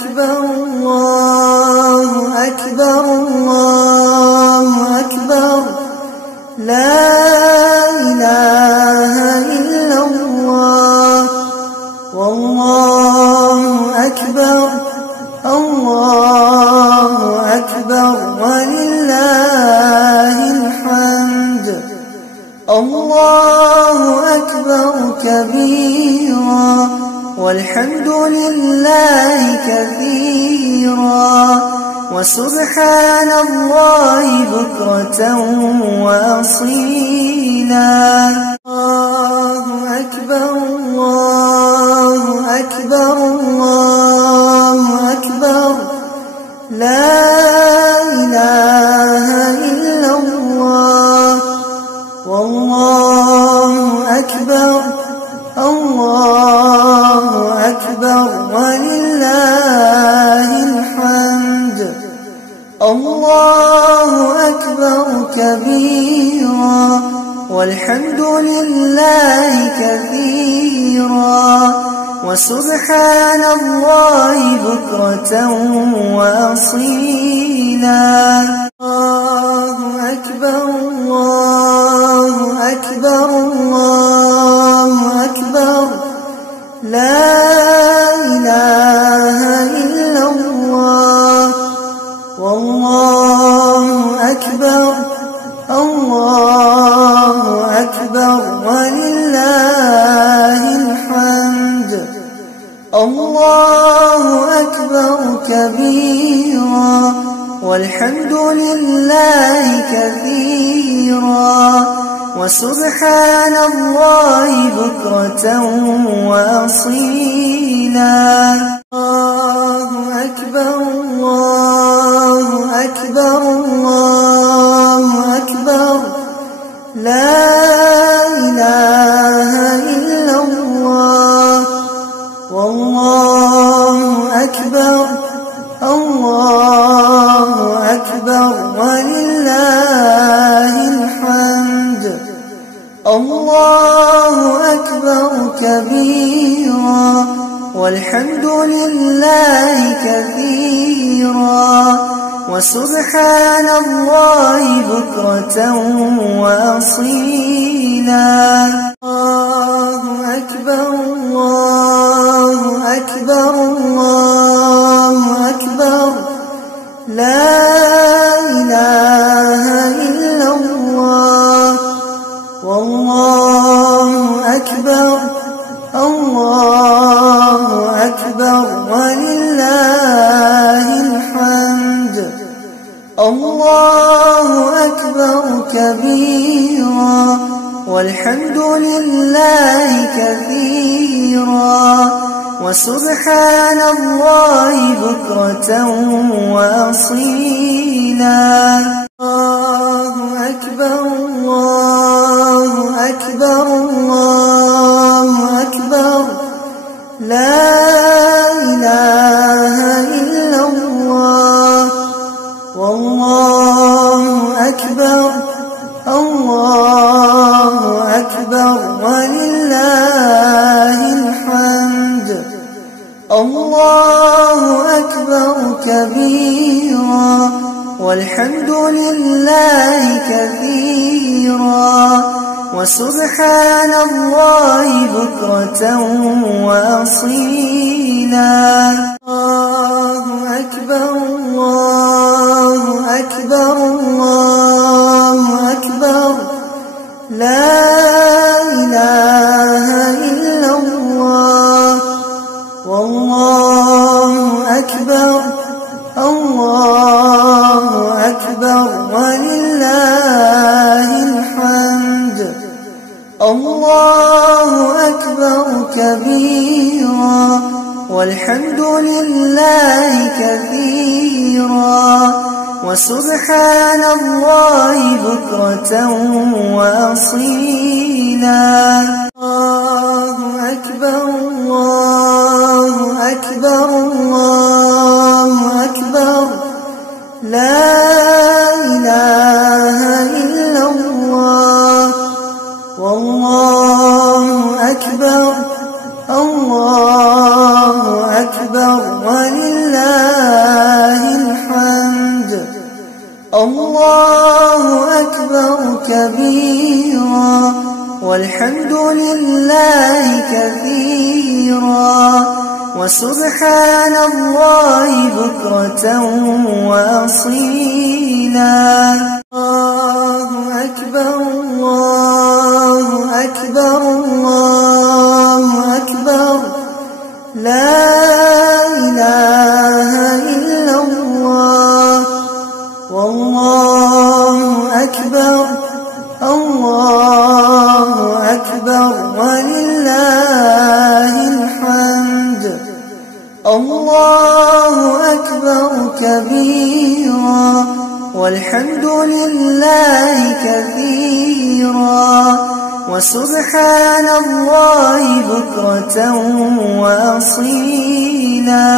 أكبر الله أكبر الله أكبر لا إله إلا الله والله أكبر الله أكبر ولله الحمد الله أكبر كبيرا والحمد لله كثيرا وسبحان الله بكرة وأصيلا الله أكبر الله أكبر الله أكبر لا إله إلا الله والله أكبر الله أكبر ولله الحمد الله أكبر كبيرا والحمد لله كثيرا وسبحان الله بكرة وأصيلا الله أكبر الله أكبر الله أكبر لا إله إلا الله والله أكبر الله أكبر ولله الحمد الله أكبر كبيرا والحمد لله كثيرا وسبحان الله بكرة وأصيلا الله أكبر الله أكبر الله أكبر لا إله إلا الله والله أكبر الله أكبر ولله الحمد الله أكبر كبيرا والحمد لله كثيرا وسبحان الله بكرة وأصيلا الله أكبر الله أكبر الله أكبر لا إله إلا الله والله أكبر الله أكبر ولله الحمد الله أكبر كبيرا والحمد لله كثيرا وسبحان الله بكرة وأصيلا الله أكبر الله أكبر الله أكبر لا إله إلا الله والله أكبر الله أكبر ولله الحمد الله أكبر كبيرا والحمد لله كثيرا وسبحان الله بكرة وأصيلا الله أكبر الله أكبر الله أكبر لا إله إلا الله والله أكبر الله أكبر ولله الحمد الله أكبر كبيرا والحمد لله كثيرا وسبحان الله بكرة وأصيلا الله أكبر الله أكبر الله أكبر لا إله إلا الله والله أكبر الله أكبر ولله الحمد. الله أكبر كبيرا والحمد لله كثيرا وسبحان الله بكرة وأصيلا. الله أكبر الله أكبر الله أكبر لا إله إلا الله والله أكبر الله أكبر ولله الحمد. الله أكبر كبيرا والحمد لله كثيرا وسبحان الله بكرة وأصيلا.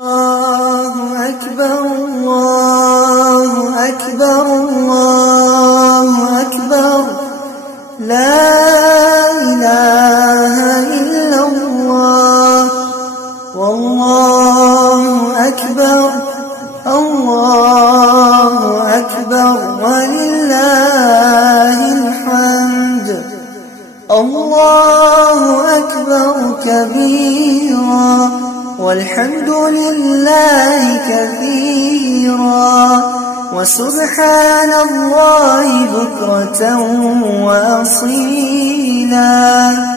الله أكبر الله أكبر الله أكبر لا إله إلا الله والله أكبر الله أكبر ولله الحمد. الله أكبر كبيرا والحمد لله كثيرا وسبحان الله بكرة وأصيلا.